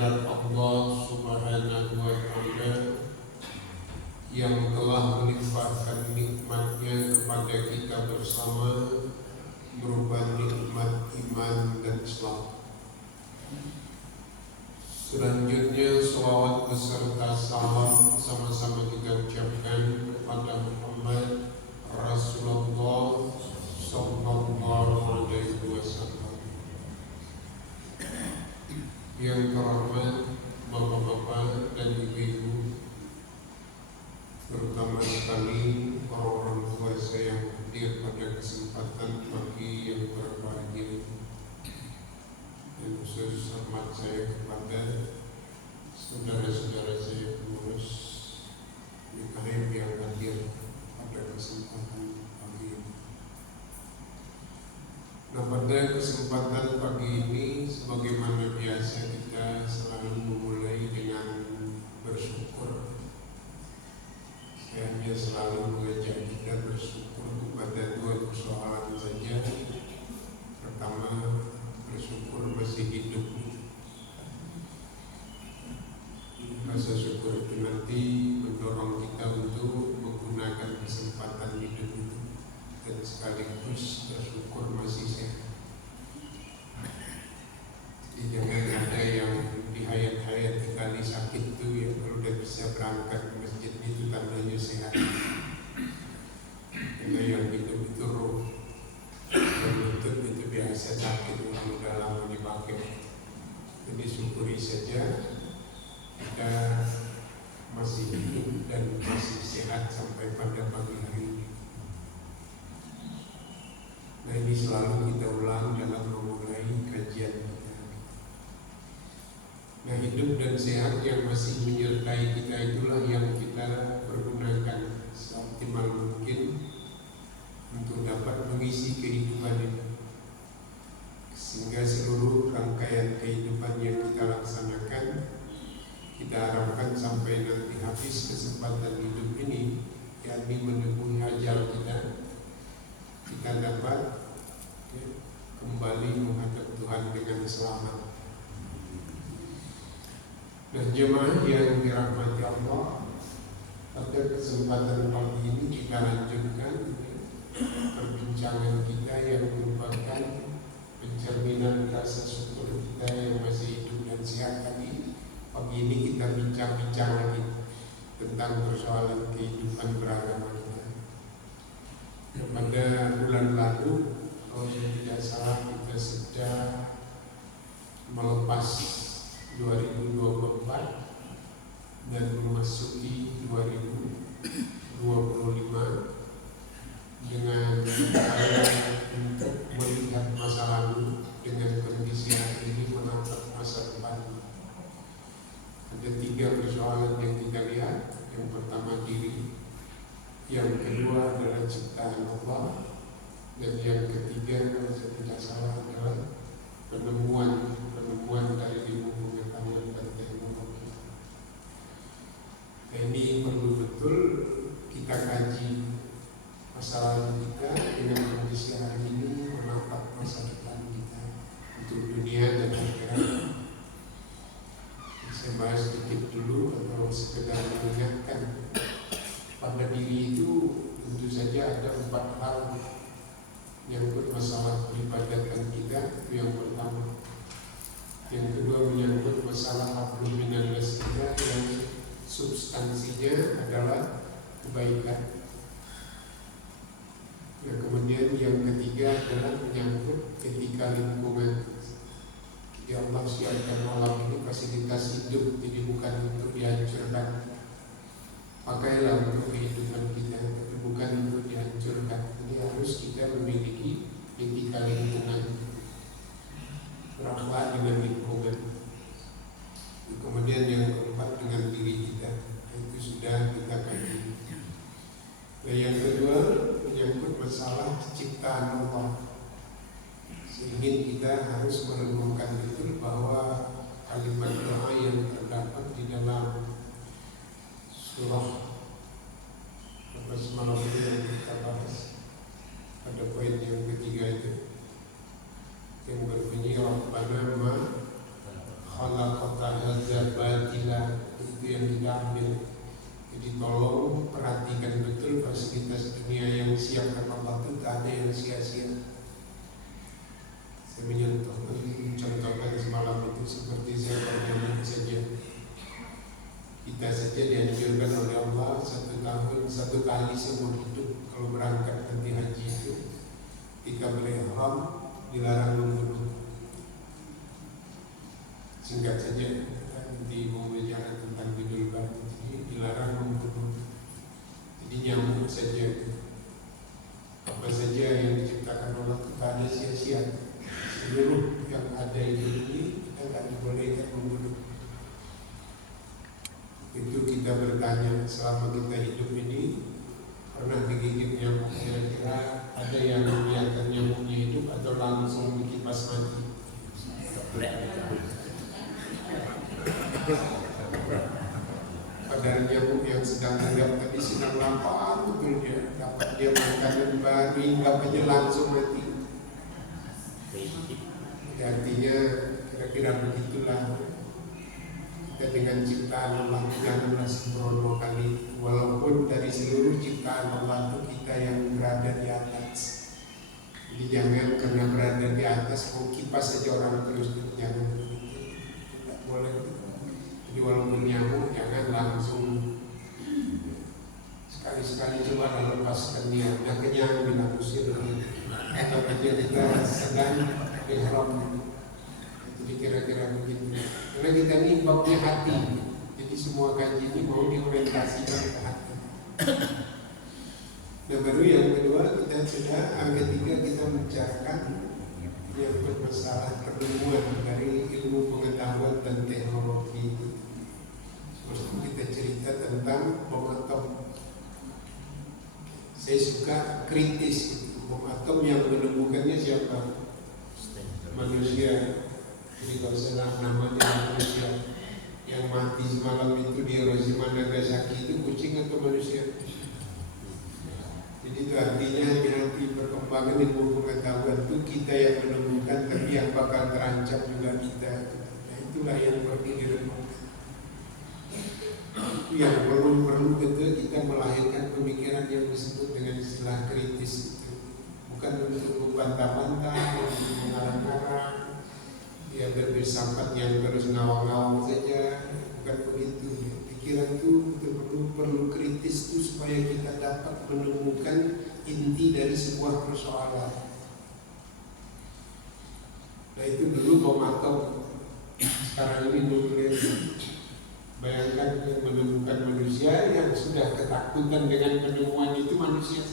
kehadirat Allah Subhanahu wa Ta'ala yang telah melimpahkan nikmatnya kepada kita bersama berupa nikmat iman dan Islam. Selanjutnya salawat beserta salam sama-sama kita ucapkan kepada Muhammad Rasulullah Sallallahu Alaihi Wasallam. Yang terhormat bapak-bapak dan ibu-ibu, terutama sekali para orang tua saya yang hadir pada kesempatan pagi yang berbahagia, dan khusus hormat saya kepada saudara-saudara saya pengurus UKM yang hadir pada kesempatan pagi ini. Nah, pada kesempatan pagi ini, sebagaimana biasa kita selalu memulai dengan bersyukur. Saya hanya selalu mengajak kita bersyukur kepada dua persoalan saja. Pertama, bersyukur masih hidup. Rasa syukur itu nanti mendorong kita untuk menggunakan kesempatan hidup itu, dan sekaligus bersyukur masih sehat. Jadi jangan ada yang di hayat-hayat kali sakit itu ya, kalau udah bisa berangkat ke masjid itu tandanya sehat. Karena yang hidup itu roh, yang lutut itu biasa sakit yang udah lama dipakai. Jadi syukuri saja kita masih hidup dan masih sehat sampai pada pagi hari ini. Nah, ini selalu kita ulang dalam memulai kajian kita. Nah, hidup dan sehat yang masih menyertai kita itulah yang kita pergunakan seoptimal mungkin untuk dapat mengisi kehidupan ini, sehingga seluruh rangkaian kehidupan yang kita laksanakan, kita harapkan sampai nanti habis kesempatan hidup ini, yakni menemui ajal kita dapat kembali menghadap Tuhan dengan selamat. Dan jemaah yang dirahmati Allah, pada kesempatan pagi ini kita lanjutkan perbincangan kita yang merupakan pencerminan rasa syukur kita yang masih hidup dan sehat tadi. Pagi ini kita bincang-bincang lagi tentang persoalan kehidupan beragama kita. Pada bulan lalu, kalau tidak salah, kita sudah melepas 2024 dan memasuki 2025 dengan upaya untuk melihat masa lalu dengan kondisi hari ini menatap masa depan. Ada 3 persoalan yang kita lihat. Yang pertama diri, yang kedua adalah ciptaan Allah, dan yang ketiga kalau saya tidak salah adalah penemuan dari ilmu pengetahuan dan teknologi. Nah, ini perlu betul kita kaji masalah kita dengan kondisi hari ini, menatap masa depan kita untuk dunia dan akhirat. Saya bahas sedikit dulu atau sekedar mengingatkan pada diri itu tentu saja ada 4 hal yang masalah peribadatan kita. Itu yang pertama. Yang kedua menyangkut masalah hablum minanas kita yang substansinya adalah kebaikan. Nah, kemudian yang ketiga adalah menyangkut etika lingkungan. Ya, Allah siapkan alam ini fasilitas hidup, jadi bukan untuk dihancurkan. Pakailah untuk kehidupan kita, tapi bukan untuk dihancurkan. Jadi harus kita memiliki etika lingkungan, berakhlak dengan lingkungan. Kemudian yang keempat dengan diri kita, itu sudah kita kaji. Nah, yang kedua menyangkut masalah ciptaan Allah. Sehingga kita harus merenungkan betul bahwa kalimat doa yang terdapat di dalam surah apa semalam itu yang kita bahas pada poin yang ketiga itu, yang berbunyi Rabbana ma khalaqta yang kita ambil. Jadi tolong perhatikan betul fasilitas dunia yang disiapkan Allah itu tak ada yang sia-sia. Saya mencontohkan semalam itu seperti saya pernah saja. Kita saja dianjurkan oleh Allah 1 tahun 1 kali seumur hidup kalau berangkat nanti haji itu kita berihram dilarang membunuh. Singkat saja nanti mau bicara tentang bidul bar dilarang membunuh. Jadi nyamuk saja, apa saja yang diciptakan Allah kita ada sia-sia. Seluruh yang ada ini kita tidak dibolehkan membunuh. Itu kita bertanya selama kita hidup ini pernah digigit nyamuk, kira-kira ada yang membiarkan nyamuknya hidup atau langsung dikipas mati? Padahal nyamuk yang sedang tegap tadi sedang lapar betul dia makanan baru hingga aja langsung mati. Artinya kira-kira begitulah kita dengan ciptaan Allah, janganlah sembrono kali. Walaupun dari seluruh ciptaan Allah itu kita yang berada di atas. Jadi jangan karena berada di atas mau kipas saja orang terus, jangan begitu, tidak boleh. Jadi walaupun nyamuk jangan langsung, sekali-sekali coba lepaskan dia. Nah kenyang bilang usir, atau aja kita sedang ihram. Jadi kira-kira begitu. Karena kita ini babnya hati. Jadi semua kaji ini mau diorientasikan ke hati. Nah baru yang kedua kita sudah, yang ketiga kita membicarakan yang bermasalah pertemuan dari ilmu pengetahuan dan teknologi. Seperti kita cerita tentang bom atom. Saya suka kritis bom atom yang menemukannya siapa? Manusia. Jadi kalau salah namanya manusia. Yang mati semalam itu di Hiroshima Nagasaki itu kucing atau manusia? Jadi itu artinya hati-hati perkembangan ilmu pengetahuan itu kita yang menemukan, tapi yang bakal terancam juga kita. Nah, itulah yang perlu direnungkan. Itu yang perlu betul kita melahirkan pemikiran yang disebut dengan istilah kritis itu. Bukan untuk membantah-bantah, untuk mengarang-arang, ya berfilsafat yang terus ngawang-ngawang saja, bukan begitu. Pikiran itu betul-betul perlu kritis itu supaya kita dapat menemukan inti dari sebuah persoalan. Nah itu dulu bom atom, sekarang ini nuklir. Bayangkan menemukan manusia yang sudah ketakutan dengan penemuan itu manusia.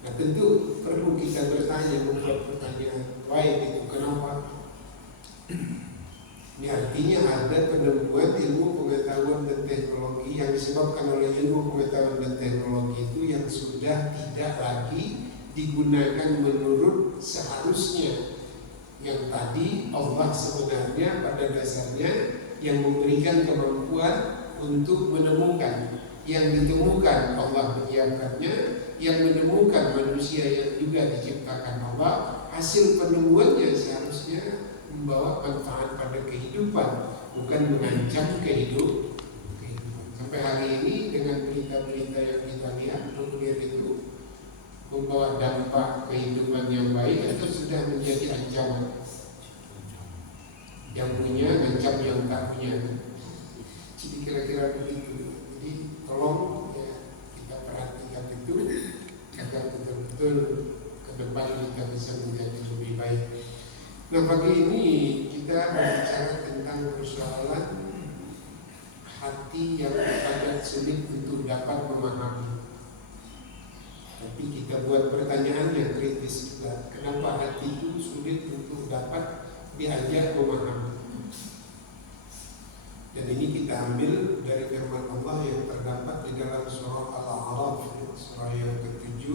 Nah tentu perlu kita bertanya, membuat pertanyaan, why itu kenapa? Ini artinya ada penemuan ilmu pengetahuan dan teknologi yang disebabkan oleh ilmu pengetahuan dan teknologi itu yang sudah tidak lagi digunakan menurut seharusnya. Yang tadi Allah sebenarnya pada dasarnya yang memberikan kemampuan untuk menemukan. Yang ditemukan Allah menyiapkannya, yang menemukan manusia yang juga diciptakan Allah, hasil penemuannya seharusnya membawa manfaat pada kehidupan, bukan mengancam kehidupan. Sampai hari ini dengan berita-berita yang kita lihat, nuklir itu membawa dampak kehidupan yang baik atau sudah menjadi ancaman. Yang punya ngancam yang tak punya. Jadi kira-kira begitu. Jadi tolong ya, kita perhatikan itu agar betul-betul ke depan kita bisa menjadi lebih baik. Nah pagi ini kita berbicara tentang persoalan hati yang agak sulit untuk dapat memahami. Tapi kita buat pertanyaan yang kritis juga. Kenapa hati itu sulit untuk dapat diajak memahami? Dan ini kita ambil dari firman Allah yang terdapat di dalam surah Al-A'raf, surah yang ke-7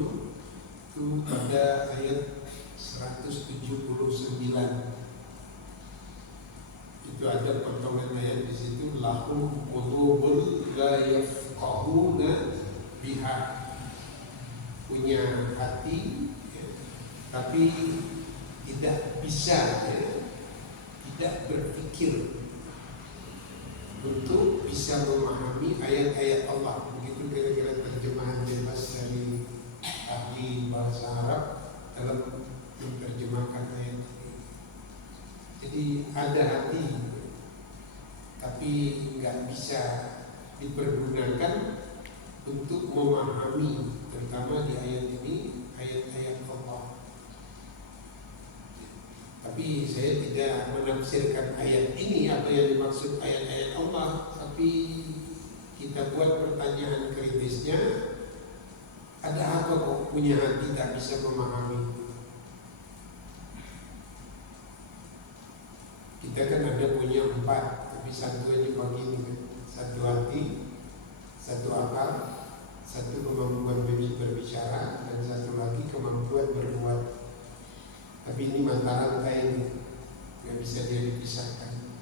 itu pada ayat 179. Itu ada potongan ayat di situ, lahum qulubun la yafqahuna biha, punya hati ya, tapi tidak bisa ya, tidak berpikir untuk bisa memahami ayat-ayat Allah. Begitu kira-kira terjemahan bebas dari ahli bahasa Arab dalam menerjemahkan ayat ini. Jadi ada hati, tapi nggak bisa dipergunakan untuk memahami, terutama di ayat ini, ayat-ayat Allah. Tapi saya tidak menafsirkan ayat ini apa yang dimaksud ayat-ayat Allah, tapi kita buat pertanyaan kritisnya, ada apa kok punya hati tak bisa memahami? Kita kan ada punya 4, tapi satu aja bagi ini kan. Satu hati, satu akal, satu kemampuan berbicara, dan satu lagi kemampuan berbuat. Tapi ini mata rantai ini, nggak bisa dia dipisahkan.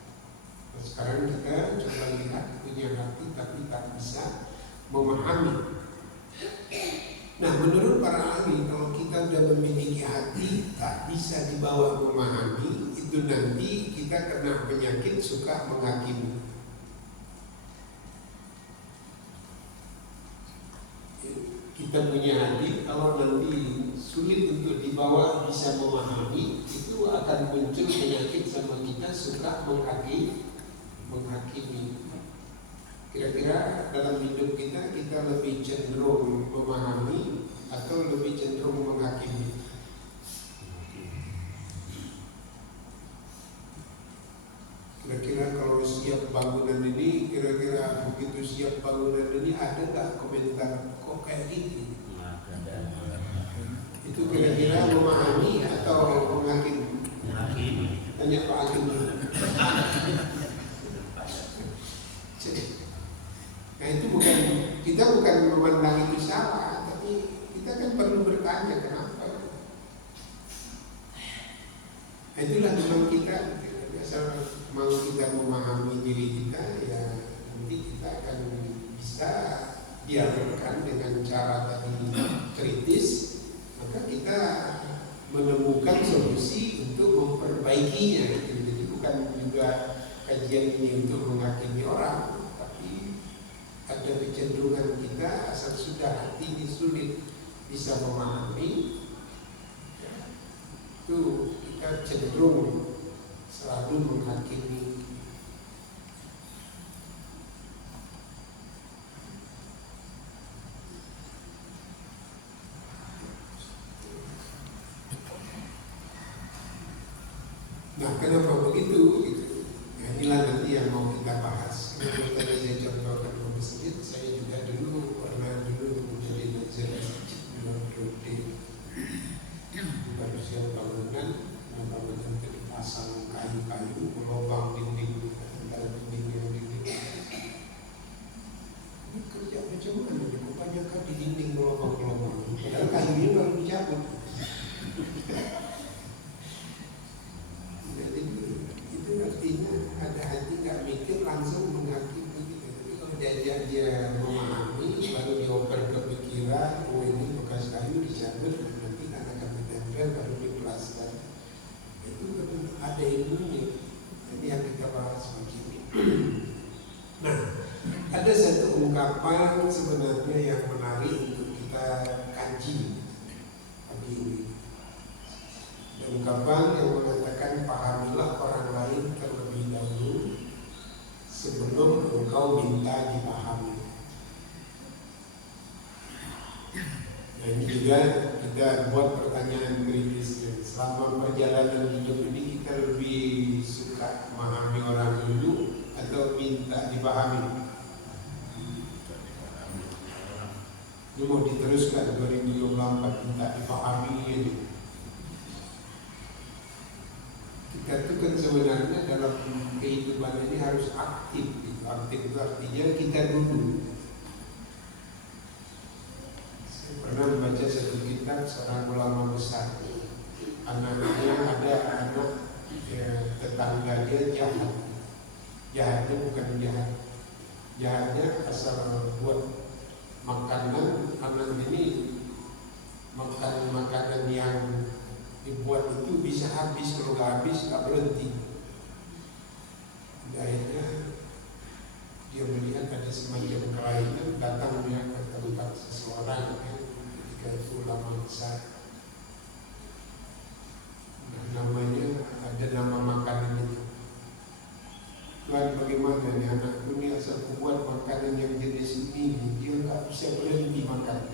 Nah, sekarang kita coba lihat punya hati tapi tak bisa memahami. Nah, menurut para ahli, kalau kita sudah memiliki hati tak bisa dibawa memahami, itu nanti kita kena penyakit suka menghakimi. Kita punya hati, kalau nanti sulit untuk dibawa bisa memahami, itu akan muncul penyakit sama kita suka menghakimi. Kira-kira dalam hidup kita lebih cenderung memahami atau lebih cenderung menghakimi? Kira-kira kalau siap bangunan ini, kira-kira begitu siap bangunan ini ada nggak komentar kok kayak gitu? Itu kira-kira memahami atau menghakimi? Tanya Pak Hakim. Nah itu kita bukan memandang itu salah, tapi kita kan perlu bertanya kenapa. Nah, itulah memang kita asal mau kita memahami diri kita, ya nanti kita akan bisa dialogkan dengan cara tadi kritis, maka kita menemukan solusi untuk memperbaikinya. Jadi bukan juga kajian ini untuk menghakimi orang, tapi ada kecenderungan kita asal sudah hati ini sulit bisa memahami, ya, itu kita cenderung selalu menghakimi. Nah, kenapa begitu? Nah, inilah nanti yang mau kita bahas. Kalau tadi saya contohkan ke masjid, saya juga pernah menjadi nazir masjid dalam periode bukan usia bangunan, bangunan itu dipasang kayu-kayu, melobang dinding antara dinding dan dinding. Ini kerja macam mana? Kebanyakan di dinding melobang-melobang. Padahal kayunya baru dicabut. Itu artinya ada hati nggak mikir langsung menghakimi gitu. Tapi kalau dia memahami, baru dioper ke pikiran, oh ini bekas kayu dicabut, nanti karena akan ditempel baru dipelaskan. Itu ada ilmunya. Jadi yang kita bahas begini. Nah, ada satu ungkapan sebenarnya yang menarik untuk kita kaji pagi ini. Ungkapan yang mengatakan pahamilah orang lain terlebih dahulu sebelum engkau minta dipahami. Nah, ini juga kita buat pertanyaan kritis. Selama perjalanan hidup ini kita lebih suka memahami orang dulu atau minta dipahami? Ini mau diteruskan 2024 minta dipahami ini. Kita itu kan sebenarnya dalam kehidupan ini harus aktif. Aktif itu artinya kita dulu. Saya pernah membaca satu kitab seorang ulama besar. Anaknya ada anak tetangga dia jahat. Jahatnya bukan jahat. Jahatnya asal buat makanan, anak ini makan makanan yang dibuat itu bisa habis, kalau nggak habis nggak berhenti. Akhirnya semacam kelainan datang dia ke tempat seseorang ketika itu ulama besar. Nah, namanya ada nama makanan itu. Tuhan, bagaimana nih anakku ini asal buat makanan yang jenis ini, dia nggak bisa berhenti makan.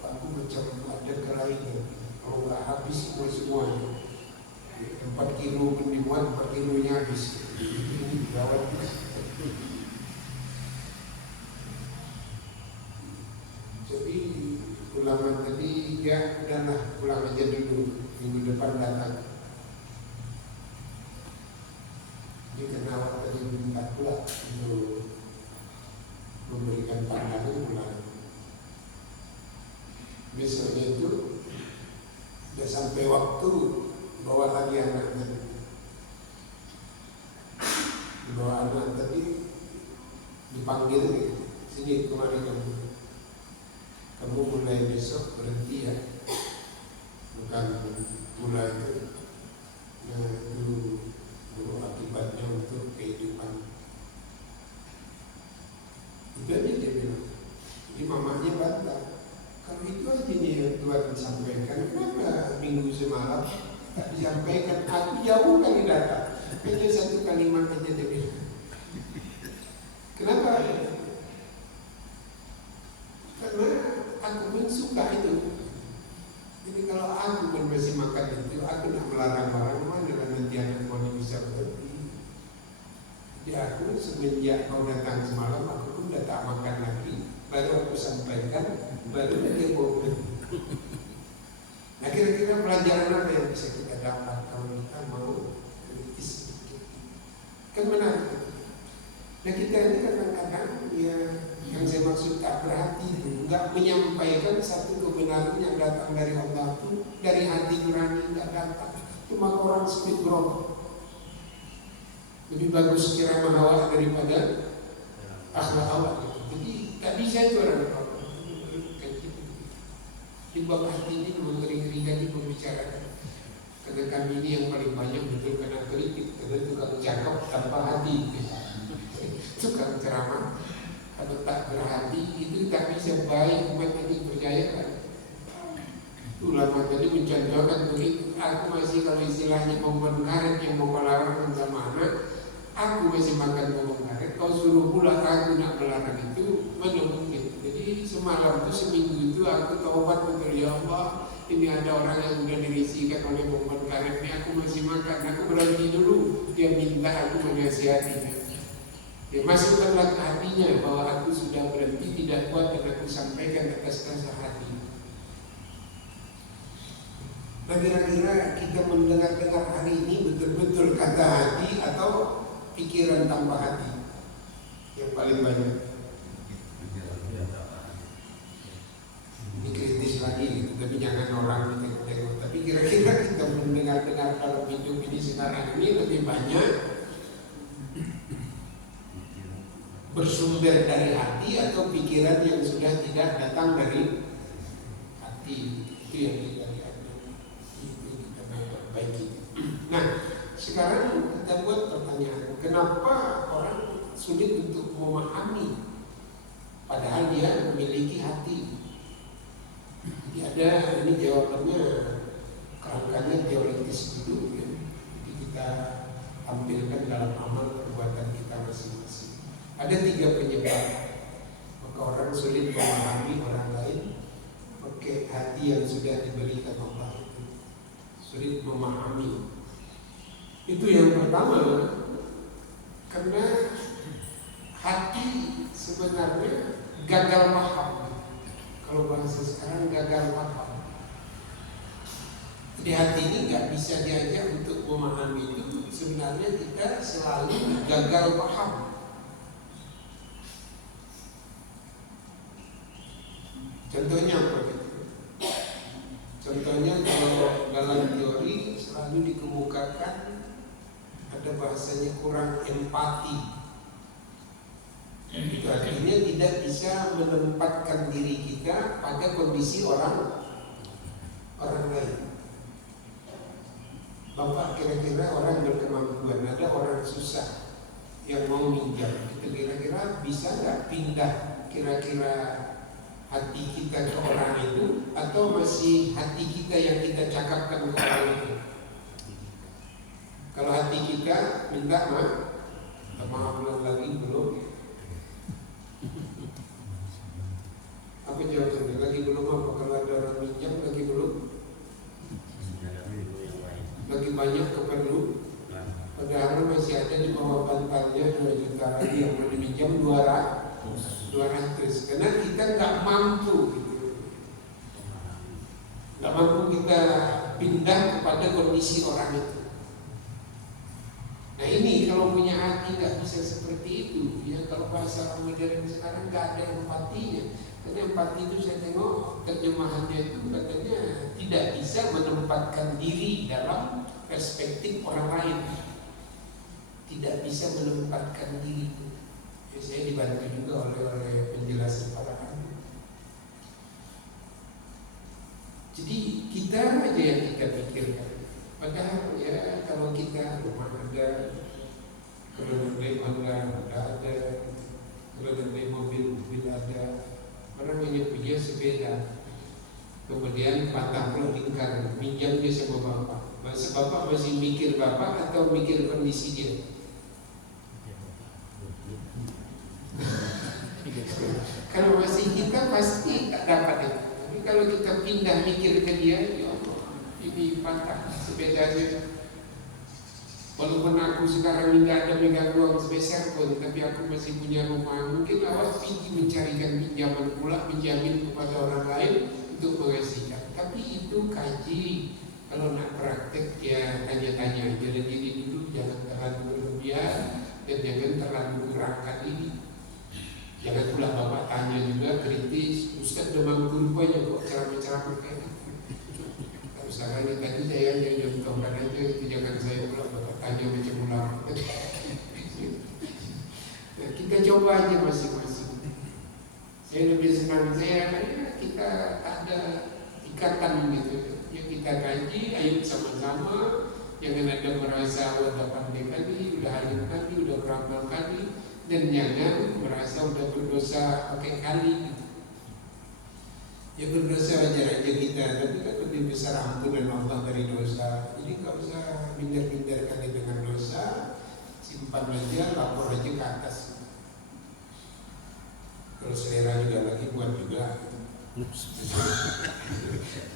Aku macam ada kelainan. Kalau nggak habis semuanya 4 kilo pun dibuat, 4 kilonya habis. Ini gawat. Jadi ulama tadi dia udahlah pulang aja dulu, minggu depan datang. Dia kenal tadi minta pula untuk memberikan pandangan pulang. Besoknya itu sudah sampai waktu bawa lagi anaknya. Bawa anak tadi dipanggil, sini kemari kamu mulai besok berhenti ya, bukan mulai itu. Nah itu akibatnya untuk kehidupan. Itu aja dia bilang. Jadi mamanya bantah. Kalau itu aja nih yang Tuhan sampaikan, kenapa minggu semalam tak disampaikan? Aku jauh kali datang, hanya 1 kalimat aja dia bilang. Kenapa? Karena aku pun suka itu. Jadi kalau aku pun masih makan itu, aku nak melarang orang mana nanti anak mau bisa berhenti. Jadi aku semenjak kau datang semalam, aku pun dah tak makan lagi. Baru aku sampaikan, baru dia mau berhenti. Nah kira-kira pelajaran apa yang bisa kita dapat kalau kita mau kritis sedikit? Kan menarik. Nah kita ini kadang-kadang ya, yang saya maksud tak berhati itu, nggak menyampaikan satu kebenaran yang datang dari Allah itu dari hati nurani, nggak datang. Itu maka orang sulit berubah. Lebih bagus kira awak daripada akhlak awak. Jadi tak bisa itu orang berubah. Di bawah hati ini mengering-eringan ini membicarakan. Karena kami ini yang paling banyak betul kena kritik, karena tukang cakap tanpa hati. Tukang ceramah kalau tak berhati itu tak bisa baik umat ini percaya kan. Ulama tadi mencontohkan begitu. Aku masih kalau istilahnya pohon karet yang mau melarang sama anak, aku masih makan pohon karet. Kau suruh pula aku nak melarang itu, mana mungkin. Jadi semalam itu seminggu itu aku taubat betul, ya Allah. Ini ada orang yang sudah dirisikan oleh pohon karet ini, aku masih makan. Aku berhenti dulu. Dia minta aku menasihatinya. Dia masukkanlah ke hatinya bahwa aku sudah berhenti, tidak kuat dan aku sampaikan atas dasar hati. Nah kira-kira kita mendengar-dengar hari ini betul-betul kata hati atau pikiran tanpa hati yang paling banyak? Ini kritis lagi, tapi jangan orang tengok-tengok. Tapi kira-kira kita mendengar-dengar dalam hidup ini sekarang ini lebih banyak bersumber dari hati atau pikiran yang sudah tidak datang dari hati. Itu yang kita lihat, itu kita perbaiki. Nah sekarang kita buat pertanyaan, kenapa orang sulit untuk memahami padahal dia memiliki hati? Jadi ada, ini jawabannya kerangkanya teoritis dulu ya. Jadi kita tampilkan dalam amal perbuatan kita masing-masing. Ada 3 penyebab maka orang sulit memahami orang lain pakai hati yang sudah diberikan Allah itu. Sulit memahami. Itu yang pertama, karena hati sebenarnya gagal paham. Kalau bahasa sekarang gagal paham. Jadi hati ini nggak bisa diajak untuk memahami itu. Sebenarnya kita selalu gagal paham. Contohnya apa gitu? Contohnya kalau dalam teori selalu dikemukakan ada bahasanya kurang empati. Itu artinya tidak bisa menempatkan diri kita pada kondisi orang lain. Bapak kira-kira orang berkemampuan, ada orang susah yang mau minjam, kita kira-kira bisa nggak pindah kira-kira hati kita ke orang itu, atau masih hati kita yang kita cakapkan ke orang itu? Kalau hati kita minta maaf lagi belum. Apa jawabannya? Lagi belum apa? Kalau ada orang minjam lagi belum? Lagi banyak keperlu. Padahal masih ada di bawah bantalnya 2 juta lagi yang mau diminjam 200. Karena kita nggak mampu gitu. Nggak mampu kita pindah kepada kondisi orang itu. Nah ini kalau punya hati nggak bisa seperti itu. Ya kalau bahasa modern sekarang nggak ada empatinya. Karena empati itu saya tengok terjemahannya itu katanya tidak bisa menempatkan diri dalam perspektif orang lain. Tidak bisa menempatkan diri. Ya, saya dibantu juga oleh penjelasan para ahli. Jadi kita aja yang kita pikirkan. Padahal ya kalau kita rumah ada, kemudian bangga ada, kemudian mobil ada, orang hanya punya sepeda, kemudian patah lingkar, minjam dia sama bapak. Masa bapak masih mikir bapak atau mikir kondisi dia? Kalau masih kita pasti tak dapat itu. Tapi kalau kita pindah mikir ke dia, ya Allah, ini patah sepeda aja. Walaupun aku sekarang tidak ada megang uang sebesar pun, tapi aku masih punya rumah. Mungkin awak pergi mencarikan pinjaman pula, menjamin kepada orang lain untuk mengasihkan. Tapi itu kaji. Kalau nak praktek ya tanya-tanya aja diri dulu, jangan terlalu berlebihan dan jangan terlalu kurangkan ini. Jangan pula bapak tanya juga kritis, Ustaz demam kurupanya kok ceramah-ceramah kayak gitu. Kalau sekarang tadi saya yang contohkan aja itu, jangan saya pula bapak tanya macam ulama. Nah, kita coba aja masing-masing. Saya lebih senang ya kita tak ada ikatan gitu. Ya kita kaji, ayo sama-sama. Jangan ada merasa udah pandai kali, udah alim kali, udah beramal kali. Dan jangan merasa udah berdosa pakai kali. Ya berdosa wajar aja kita, tapi kan lebih besar ampunan Allah dari dosa. Jadi nggak usah minder-minder kali dengan dosa, simpan aja, lapor aja ke atas. Kalau selera juga lagi buat juga.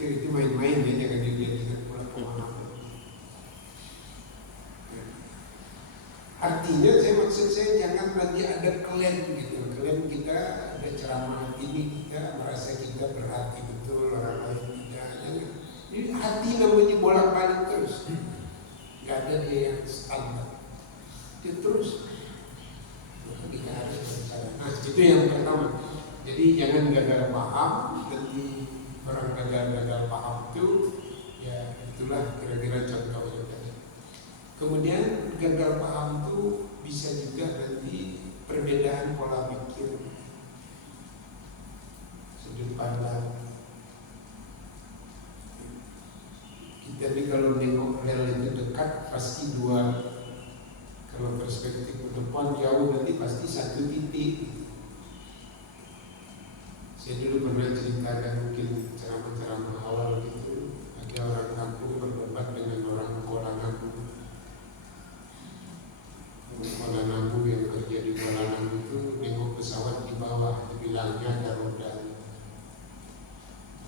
Itu main-main ya, jangan dilihat pula pemahaman. Artinya maksud saya jangan nanti ada klaim gitu. Klaim kita ada ceramah ini, kita merasa kita berhati betul, orang lain tidak. Ini hati namanya bolak-balik terus. Gak ada dia yang standar. Dia terus. Maka kita harus berbicara. Nah itu yang pertama. Jadi jangan gagal paham. Nanti orang gagal paham itu, ya itulah kira-kira contohnya. Kemudian gagal paham itu bisa juga nanti perbedaan pola pikir, sudut pandang. Kita nih kalau nengok rel itu dekat pasti 2, kalau perspektif ke depan jauh nanti pasti 1 titik. Saya dulu pernah ceritakan mungkin ceramah-ceramah awal gitu, ada orang kampung berdebat dengan orang Kuala Namu. Kuala Namu yang kerja di Kuala Namu itu nengok pesawat di bawah, dibilangnya ada roda.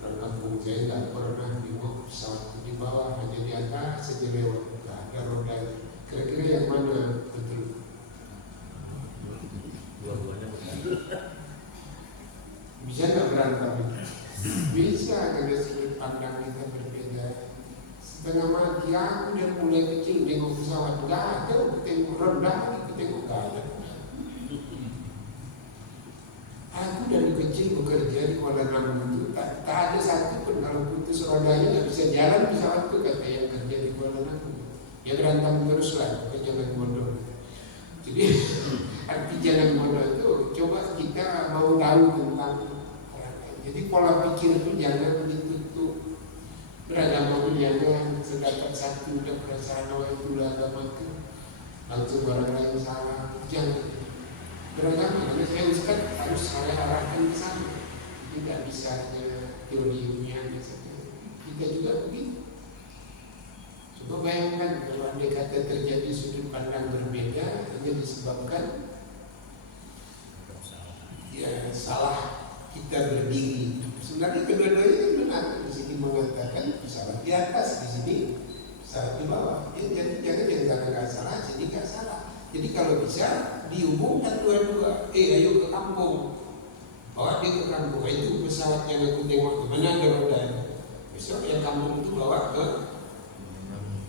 Orang kampung saya nggak pernah nengok pesawat di bawah, hanya di atas saja lewat, nggak ada roda. Kira-kira yang mana betul? Dua-duanya betul. Bisa nggak berantem? Bisa, karena sudut pandang kita berbeda. Setengah mati aku dan mulai kecil tengok pesawat, nggak ada, tengok rendah, tengok nggak ada. Aku dari kecil bekerja di Kuala Namu itu tak ada satu pun kalau putus rodanya nggak bisa jalan pesawat itu, kata yang kerja di Kuala Namu. Ya berantem terus lah, jangan bodoh. Jadi arti jangan bodoh itu coba kita mau tahu tentang orang lain. Jadi pola pikir itu jangan ditutup. Beragama pun jangan sedapat satu udah perasaan awal itu agama itu langsung orang lain salah. Jangan. beragama. Karena saya ustaz harus saya arahkan ke sana, tidak bisa teori ilmiah saja. Kita juga begitu. Coba bayangkan kalau andai kata terjadi sudut pandang berbeda hanya disebabkan ya salah kita berdiri. Sebenarnya kedua-duanya benar. Di sini mengatakan pesawat di atas, di sini pesawat di bawah. Jadi jangan karena nggak salah, jadi nggak salah. Jadi kalau bisa dihubungkan dua-dua. Ayo ke kampung, bawa dia ke kampung. Itu pesawat yang aku tengok mana ada rodanya. Besok yang kampung itu bawa ke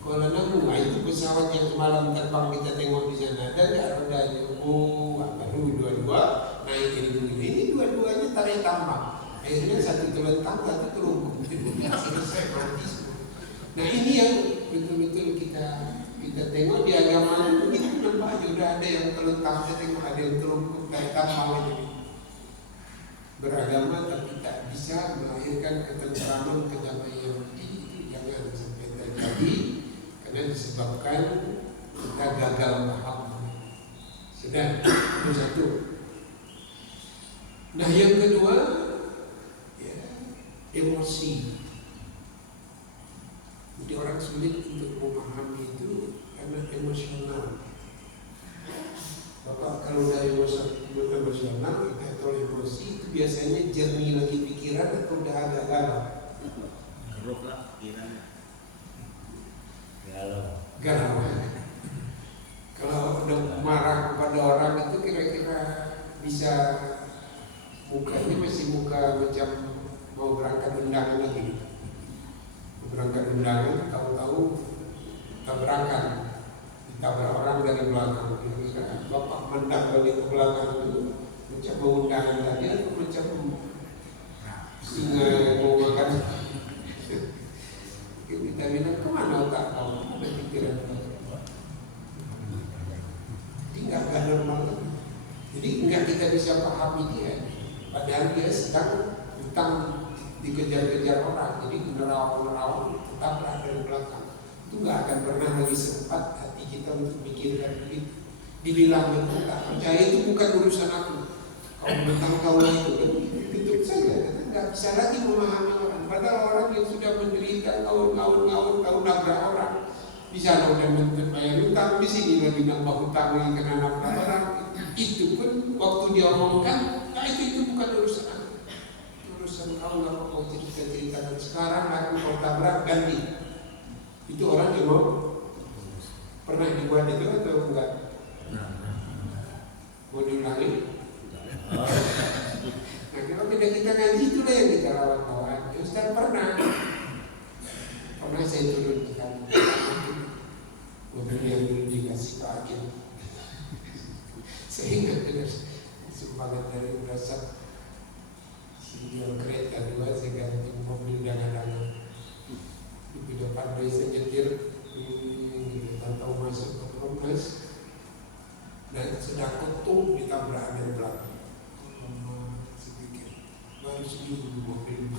Kuala Namu. Itu pesawat yang semalam terbang kita tengok di sana ada nggak rodanya? Baru dua-dua naik ini dua-duanya tarik tambang. Akhirnya satu telentang, satu terungkung. Selesai mati semua. Nah ini yang betul-betul kita tengok di agama begitu nampak aja. Udah ada yang telentang, saya tengok ada yang terungkung, tarik tambang aja. Beragama tapi tak bisa melahirkan ketentraman, kedamaian. Itu jangan sampai terjadi karena disebabkan kita gagal paham. Sudah, itu satu. Nah yang kedua, ya, emosi. Jadi orang sulit untuk memahami itu karena emosional. Bapak kalau udah emosional atau emosi itu biasanya jernih lagi pikiran atau udah agak galau? Geruk lah pikirannya. Galau. Kalau udah marah kepada orang itu kira-kira bisa mukanya masih muka macam mau berangkat undangan lagi. Berangkat undangan, tahu-tahu tabrakan, ditabrak orang dari belakang. Kira-kira bapak mendak balik ke belakang itu macam mau undangan tadi atau macam singa mau makan. Kita bilang kemana otak kau? Ada pikiran kau? Jadi nggak normal lagi. Jadi nggak kita bisa pahami dia. Padahal dia sedang hutang dikejar-kejar orang. Jadi menerawang tetap berada di belakang. Itu nggak akan pernah lagi sempat hati kita untuk mikirkan begitu. Dibilang itu nggak percaya itu bukan urusan aku. Kau tentang kau itu tutup saja. Nggak bisa lagi memahami orang. Padahal orang yang sudah menderita tahun-tahun tahu nabrak orang. Bisa udah bayar hutang, di sini lagi nambah hutang yang kena nabrak orang. Itu pun waktu dia omongkan, nah itu bukan urusan aku. Urusan kau nggak mau cerita-cerita. Sekarang aku kau tabrak ganti. Itu orang yang mau pernah dibuat itu atau enggak? Mau diulangi? Nah kalau kita ngaji itulah yang kita lawan-lawan. Ustaz pernah saya turun di kampung. Mobil yang dulu dikasih Pak Agil. Saya ingat benar sumbangan dari Brasat Sindial kereta 2 saya ganti mobil dangan-dangan. Di depan saya nyetir tahu masuk ke Komnas dan sedang ketum ditabrak dari belakang. Sedikit baru seminggu mobil.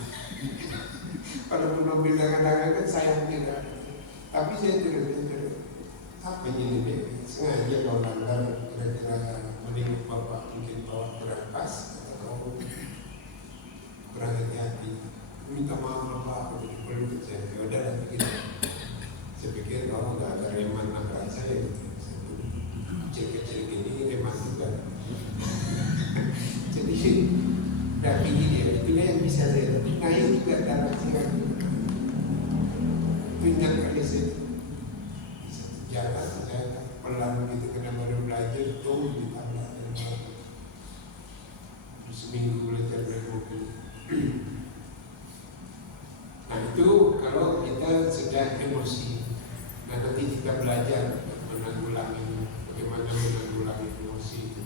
Pada mobil dangan-dangan kan sayang tidak. Tapi saya turun. Apa ini deh? Sengaja kalau langgar kira-kira mending bapak mungkin bawa berampas atau kurang hati-hati. Minta maaf bapak aku jadi perlu saya. Ya udah begitu. Saya pikir kalau nggak ada reman nabrak saya gitu. Kecil-kecil gini reman juga. Jadi dari dia itulah yang bisa saya. Tapi naik juga darah saya. Ingat kali saya. Jalan saya pelan gitu karena baru belajar tuh ditabrak dari belakang. Seminggu belajar dari mobil. Nah itu kalau kita sudah emosi. Nah nanti kita belajar bagaimana menanggulangi emosi itu.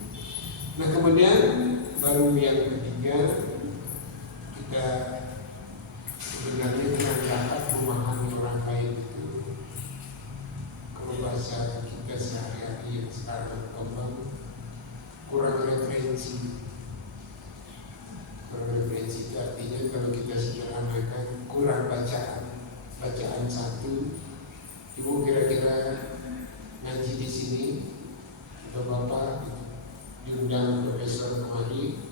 Nah kemudian baru yang ketiga kita sebenarnya dengan dapat memahami orang lain itu. Bahasa kita sehari-hari yang sekarang berkembang kurang referensi. Kurang referensi itu artinya kalau kita sederhanakan kurang bacaan satu. Ibu kira-kira ngaji di sini atau bapak diundang profesor kemarin,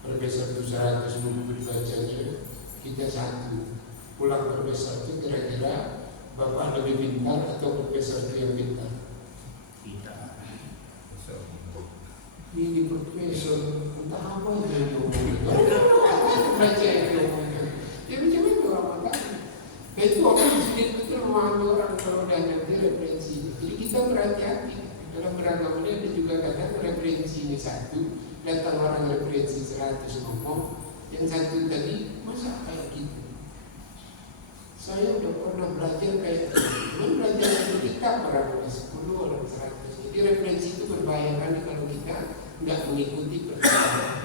profesor itu 100 buku dibacanya, kita 1. Pulang profesor itu kira-kira bapak lebih pintar atau profesor itu yang pintar? Kita. Ini profesor, entah apa yang ngomongin. Baca yang ngomongin. Ya macam itu orang tanya. Nah itu orang sulit betul memahami orang kalau udah ngerti referensi. Jadi kita berhati-hati. Dalam beragama ini ada juga kadang referensi ini 1, datang orang referensi 100 ngomong, yang 1 tadi masa kayak gitu. Saya udah pernah belajar kayak gitu. Belajar dari kita orang 10 orang 100. Jadi referensi itu berbahaya kan kalau kita nggak mengikuti perkembangan.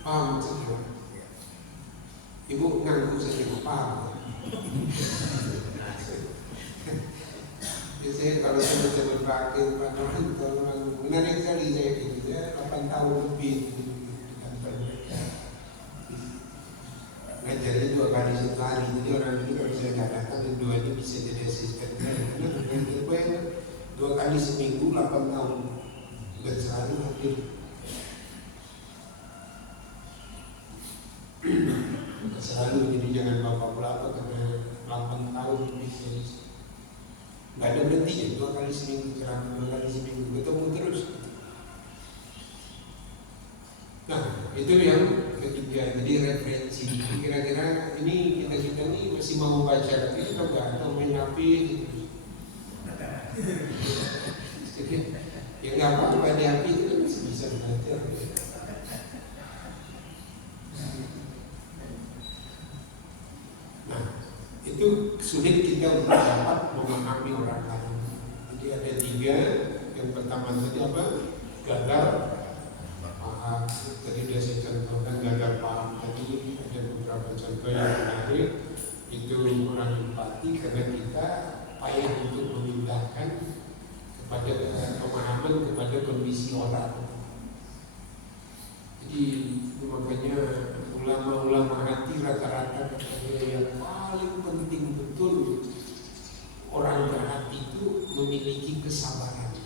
Paham saja? Ibu nganggu saja paham. Biasanya kalau saya baca berbagai orang menarik sekali saya gitu ya, 8 tahun lebih di kantor mereka. Ngajarnya 2 kali sehari, jadi orang ini kalau saya nggak datang, 2 ini bisa jadi asisten. Karena 2 kali seminggu 8 tahun dan sehari hadir. Selalu jadi jangan bapak belaka karena 8 tahun bisa. Gak ada berhenti ya, 2 kali seminggu ceramah, 2 kali seminggu ketemu terus. Nah itu yang ketiga, jadi referensi. Kira-kira ini kita ini masih mau baca tapi kita nggak atau main HP gitu. Ya nggak apa-apa, di HP itu kan masih bisa belajar. Nah itu sulit kita untuk dapat memahami orang lain. Jadi ada 3. Yang pertama tadi apa? Gagal paham. Tadi sudah saya contohkan gagal paham. Tadi ada beberapa contoh yang menarik. Itu kurang empati karena kita payah untuk memindahkan kepada pemahaman kepada kondisi orang. Jadi makanya ulama-ulama hati rata-rata yang paling penting betul orang berhati itu memiliki kesabaran.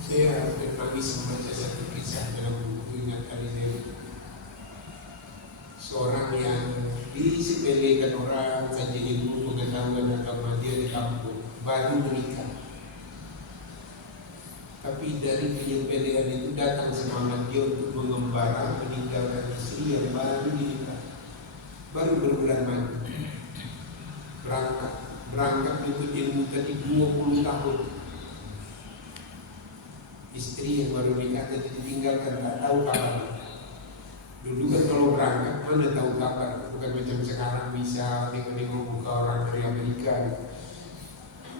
Saya nangis membaca satu kisah dalam buku, ingat kali saya seorang yang disepelekan orang saja ilmu pengetahuan agama dia di kampung baru menikah. Tapi dari penyepelekan itu datang semangat dia untuk mengembara, meninggalkan istri yang baru dinikah, baru berbulan madu. Berangkat untuk ilmu tadi 20 tahun. Istri yang baru nikah tadi ditinggalkan, tak tahu kabar. Dulu kan kalau berangkat mana tahu kabar, bukan macam sekarang bisa tengok-tengok muka orang dari Amerika.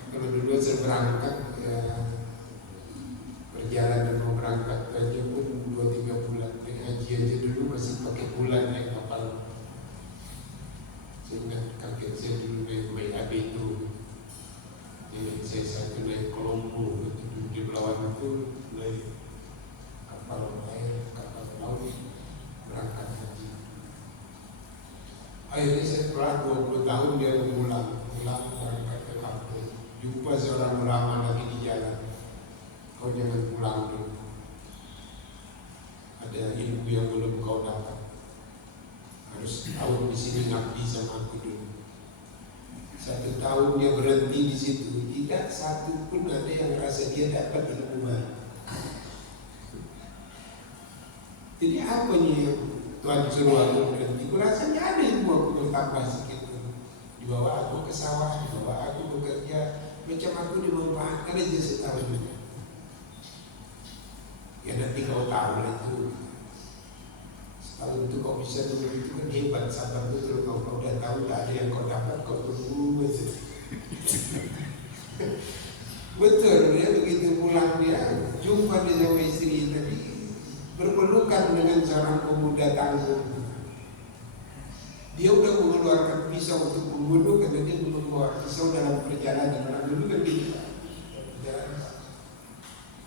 Kalau dulu saya berangkat ya, perjalanan mau berangkat aja pun 2-3 bulan. Haji aja dulu masih pakai bulan naik kapal. Saya ingat kakek saya dulu naik Abeto. Saya satu naik Kolombo di Belawan itu naik kapal air, kapal laut berangkat haji. Akhirnya setelah 20 tahun dia pulang berangkat ke kampung. Jumpa seorang ulama lagi di jalan. Kau jangan pulang dulu. Ada ilmu yang belum kau dapat. Harus tahu di sini ngabdi sama aku dulu. 1 tahun dia berhenti di situ, tidak satu pun ada yang rasa dia dapat ilmu baru. Jadi apa nih Tuhan suruh aku berhenti? Rasanya ada ilmu aku bertambah sedikit. Dibawa aku ke sawah, dibawa aku bekerja, macam aku dimanfaatkan aja setahun juga. Ya nanti kau tahu lah itu. Setahun itu kau bisa dulu itu kan hebat, sabar betul kau udah tahu tak ada yang kau dapat, kau tunggu aja. Betul ya, begitu pulang dia jumpa dia sama istri tadi berpelukan dengan seorang pemuda tangguh. Dia udah mengeluarkan pisau untuk membunuh karena dia belum membawa pisau dalam perjalanan. Orang dulu kan gitu.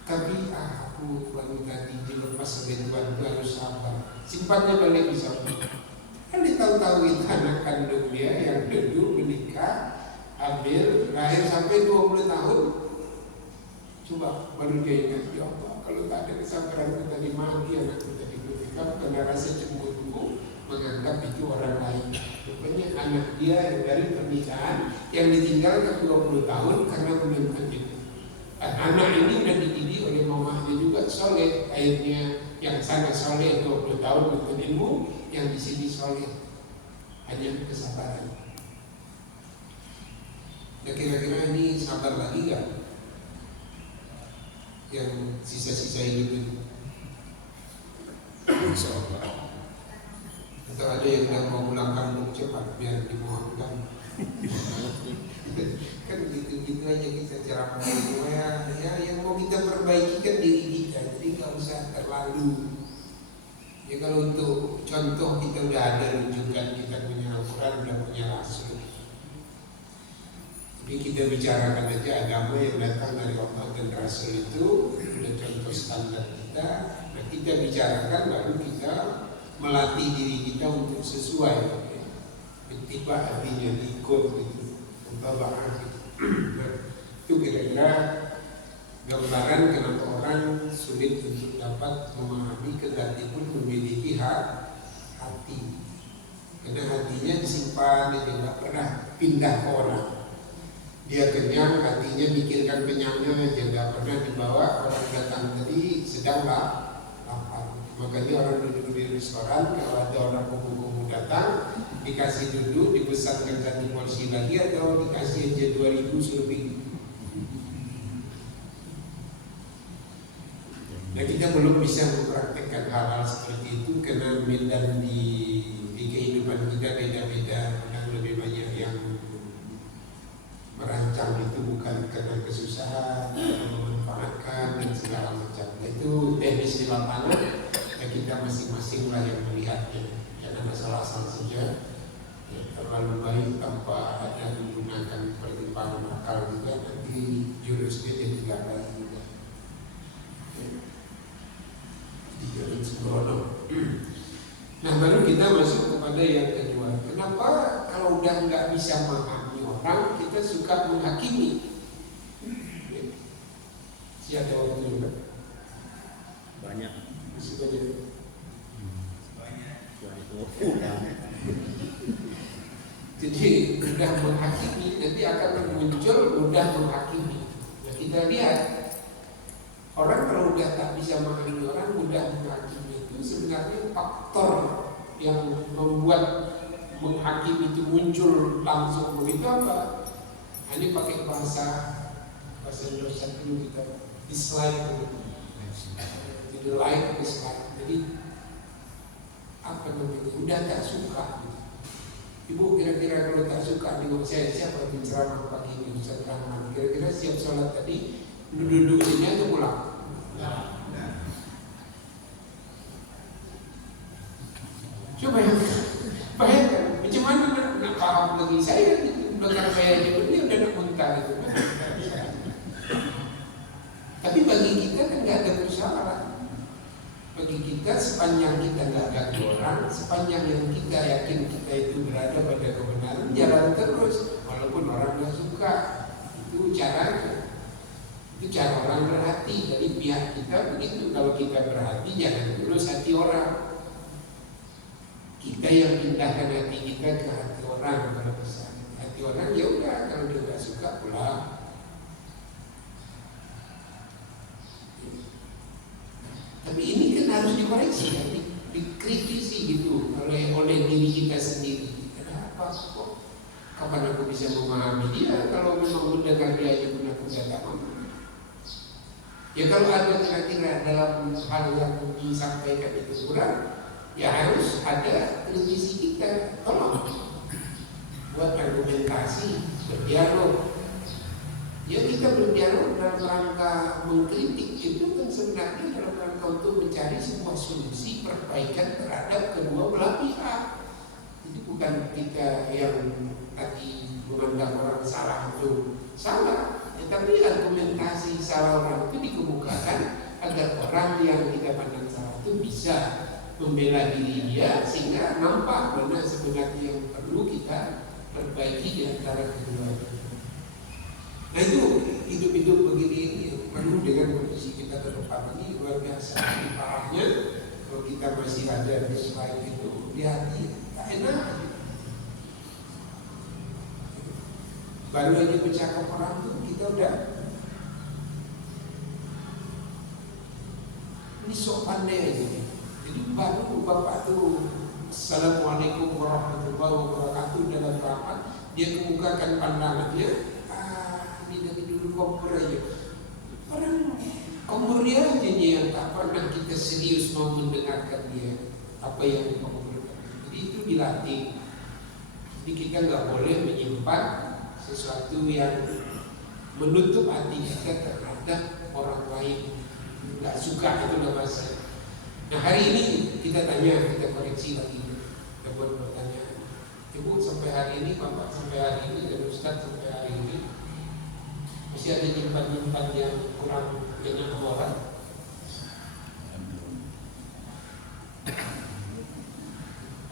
Tapi aku wanita dilepas oleh Tuhan itu harus sabar. Simpannya balik pisau. Kan dia tahu-tahu itu anak kandung dia yang dulu menikah, hamil, lahir sampai 20 tahun, coba baru dia ingat, ya Allah, kalau tak ada kesabaran tadi mati anakku tadi ketika karena rasa cemburu menganggap itu orang lain. Rupanya anak dia yang dari pernikahan yang ditinggalkan 20 tahun karena belum hamil. Dan anak ini sudah dididik oleh mamanya juga soleh, akhirnya yang sana soleh 20 tahun untuk ilmu, yang di sini soleh hanya kesabaran. Nah, kira-kira ini sabar lagi gak? Yang sisa-sisa hidup itu. Insyaallah. Atau ada yang tidak mau pulang kampung cepat biar dimaafkan. Kan gitu-gitu aja kita ceramah ya yang mau kita perbaiki kan diri kita, jadi nggak usah terlalu. Ya kalau untuk contoh kita udah ada rujukan, kita punya Al-Quran, udah punya Rasul. Jadi kita bicarakan aja agama yang datang dari Allah dan Rasul itu udah contoh standar kita. Nah kita bicarakan baru kita melatih diri kita untuk sesuai. Tiba artinya ikut gitu, mutaba'ah gitu. Nah, itu kira-kira gambaran kenapa orang sulit untuk dapat memahami kendati pun memiliki hati. Karena hatinya disimpan, dia tidak pernah pindah ke orang. Dia kenyang, hatinya mikirkan kenyangnya aja, tidak pernah dibawa orang datang tadi sedang lapar. Makanya orang duduk di restoran, kalau ada orang kumpul-kumpul datang, dikasih duduk, dipesankan satu porsi lagi atau dikasih aja 2.000 suruh pergi. Nah kita belum bisa mempraktekkan hal-hal seperti itu karena medan di kehidupan kita beda-beda, dan lebih banyak yang merancang itu bukan karena kesusahan, karena memanfaatkan dan segala macam. Nah, itu teknis di lapangan, ya kita masing-masing lah yang melihatnya. Jangan asal-asal saja, ya, terlalu baik tanpa ada menggunakan pertimbangan akal juga, nanti jurusnya jadi gagal juga. Jurus sembrono. Nah baru kita masuk kepada yang kedua. Kenapa kalau udah nggak bisa memahami orang, kita suka menghakimi? Siapa waktu juga? Banyak. Masih banyak. Jadi mudah menghakimi, nanti akan muncul mudah menghakimi. Nah kita lihat orang kalau udah tak bisa menghakimi orang, mudah menghakimi itu sebenarnya faktor yang membuat menghakimi itu muncul langsung begitu apa? Ini pakai bahasa Indonesia dulu kita dislike dulu. Jadi like dislike. Jadi apa namanya? Udah tak suka. Ibu kira-kira kalau tak suka dengan saya, siapa yang ceramah pagi ini Ustaz Rahman? Kira-kira siap sholat tadi duduk sini atau pulang? Coba bayangkan, macam mana nak paham lagi saya gitu, belakang saya juga dia udah nak muntah gitu. Tapi bagi kita kan nggak ada persoalan. Bagi kita sepanjang kita nggak ganggu orang, sepanjang yang kita yakin kita itu berada pada kebenaran, jalan terus walaupun orang nggak suka. Itu caranya. Itu cara orang berhati. Dari pihak kita begitu, kalau kita berhati jangan terus hati orang. Kita yang pindahkan hati kita ke hati orang. Kalau bisa hati orang ya udah, kalau dia nggak suka pulang. Tapi ini kan harus dikoreksi, ya, dikritisi gitu oleh diri kita sendiri. Kenapa kok? Kapan aku bisa memahami dia kalau memang mendengar dia aja pun aku nggak tahu. Ya kalau ada kira-kira dalam hal yang disampaikan itu kurang, ya harus ada kritisi kita. Tolong buat argumentasi, berdialog. Ya kita berdialog dalam rangka mengkritik itu kan sebenarnya dalam rangka untuk mencari sebuah solusi perbaikan terhadap kedua belah pihak. Itu bukan kita yang tadi memandang orang salah itu salah, tapi argumentasi salah orang itu dikemukakan agar orang yang kita pandang salah itu bisa membela diri dia sehingga nampak mana sebenarnya yang perlu kita perbaiki di antara keduanya. Nah itu hidup-hidup begini ini penuh dengan kondisi kita ke depan ini luar biasa. Parahnya kalau kita masih ada dislike itu di hati tak enak. Baru aja bercakap orang tuh kita udah ini sok pandai aja. Jadi baru bapak tuh Assalamualaikum warahmatullahi wabarakatuh dalam rapat dia kemukakan pandangannya. Ini dari dulu kompor aja. Orang kompor dia aja yang tak pernah kita serius mau mendengarkan dia apa yang dikomporkan. Jadi itu dilatih. Jadi kita nggak boleh menyimpan sesuatu yang menutup hati kita terhadap orang lain. Nggak suka itu bahasa. Nah hari ini kita tanya, kita koreksi lagi. Kita buat pertanyaan. Ibu sampai hari ini, bapak sampai hari ini, dan ustadz sampai hari ini masih ada nyimpan-nyimpan yang kurang dengan orang.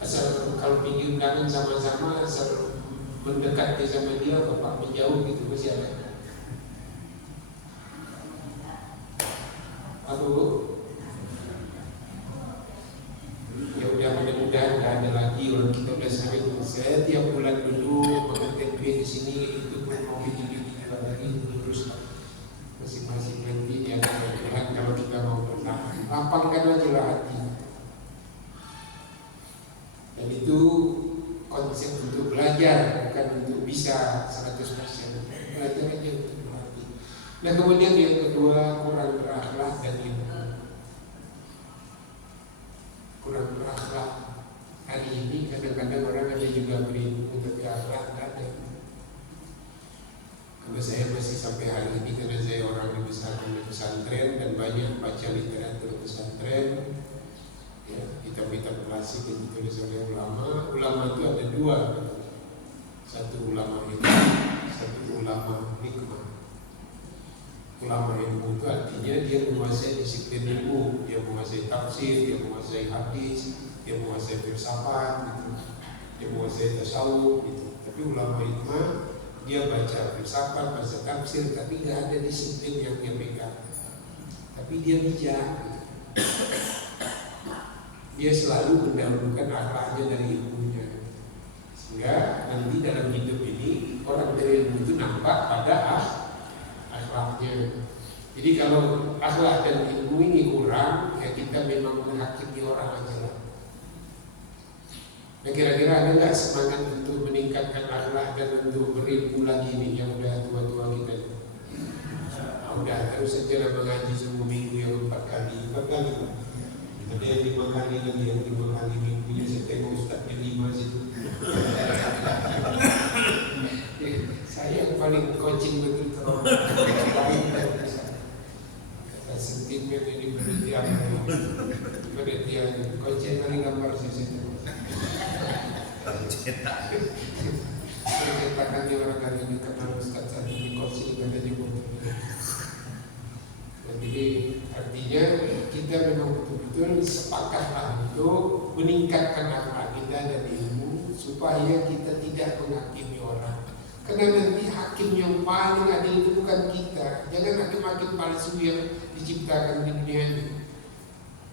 Asal kalau pergi undangan sama-sama, asal mendekat sama dia, bapak menjauh gitu masih ada. Aduh. Ya udah mudah-mudahan nggak ada lagi orang kita udah sering. Saya tiap bulan dulu makan tempe di sini itu pun mau bikin lagi terus masing-masing nanti ya mudah-mudahan kalau kita mau bertahan lapangkan aja lah hati. Dan itu konsep untuk belajar bukan untuk bisa 100%. Belajar aja untuk berarti. Nah kemudian yang kedua kurang berakhlak dan ilmu. Kurang berakhlak. Hari ini kadang-kadang orang ada juga berilmu tapi akhlak nggak ada. Karena saya masih sampai hari ini karena saya orang dibesarkan di pesantren dan banyak baca literatur pesantren, ya, kitab-kitab klasik yang ditulis oleh ulama. Ulama itu ada dua, satu ulama hikmah, satu ulama hikmah. Ulama ilmu itu artinya dia menguasai disiplin ilmu, dia menguasai tafsir, dia menguasai hadis, dia menguasai filsafat, gitu. Dia menguasai tasawuf, gitu. Tapi ulama hikmah dia baca filsafat, baca tafsir, tapi nggak ada disiplin yang dia pegang. Tapi dia bijak, gitu. Dia selalu mendahulukan akhlaknya dari ilmunya, sehingga nanti dalam hidup ini orang dari ilmu itu nampak pada akhlaknya. Jadi kalau akhlak dan ilmu ini kurang, ya kita memang menghakimi orang aja lah. Nah kira-kira ada nggak semangat untuk meningkatkan akhlak dan untuk berilmu lagi nih yang udah tua-tua kita? Udah terus saja lah mengaji semua minggu yang 4 kali lah. Ada yang 5 kali lagi, yang 5 kali minggunya saya tengok ustaznya 5 situ. Saya yang paling coaching betul terus. Kata sentimen ini penelitian coaching kali gambar saya. Saya katakan di orang kali ini karena ustaz saat ini coaching ada di bawah. Jadi artinya kita memang betul-betul sepakatlah untuk meningkatkan akhlak kita dan ilmu supaya kita tidak menghakimi orang. Karena nanti hakim yang paling adil itu bukan kita. Jangan hakim-hakim palsu yang diciptakan di dunia ini.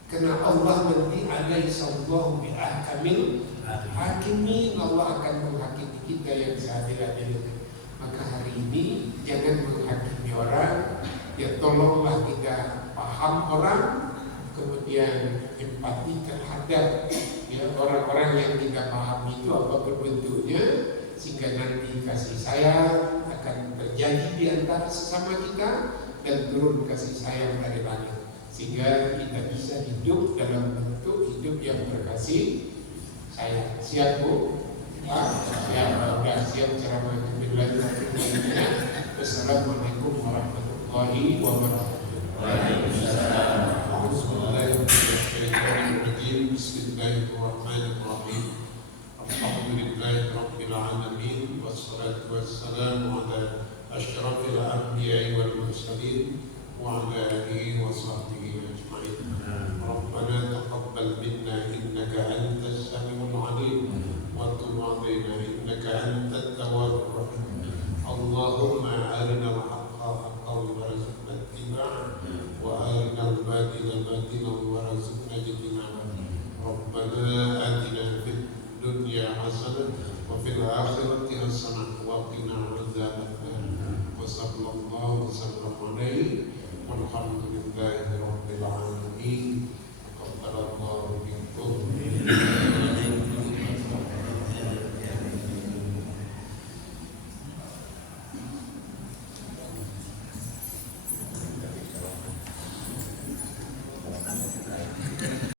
Karena Allah nanti alaihissallahu bi'ahkamil hakimin. Allah akan menghakimi kita yang seadil-adilnya. Maka hari ini jangan menghakimi orang. Ya tolonglah kita paham orang, kemudian empati terhadap ya orang-orang yang kita pahami itu apa bentuknya, sehingga nanti kasih sayang akan terjadi di antara sesama kita dan turun kasih sayang dari langit, sehingga kita bisa hidup dalam bentuk hidup yang berkasih sayang. Siap Bu? Siap ceramah. Wassalamualaikum warahmatullahi wabarakatuh. Bismillahirrahmanirrahim. Alhamdulillahirabbil alamin wassalatu wassalamu ala asyrafil anbiya'i wal mursalin wa ala alihi wa sahbihi ajma'in. Rabbana taqabbal minna innaka antas samiul alim wa tub 'alaina innaka antat tawwabur rahim. Allahumma arina al-haqqa haqqan warzuqna ittiba'ah wa arina al-batila batilan warzuqna ijtinabah. Rabbana atina fid dunya hasanah wa fil akhirati hasanah wa qina adzabannar. Wa sallallahu alaihi wa sallam. Walhamdulillahi rabbil alamin.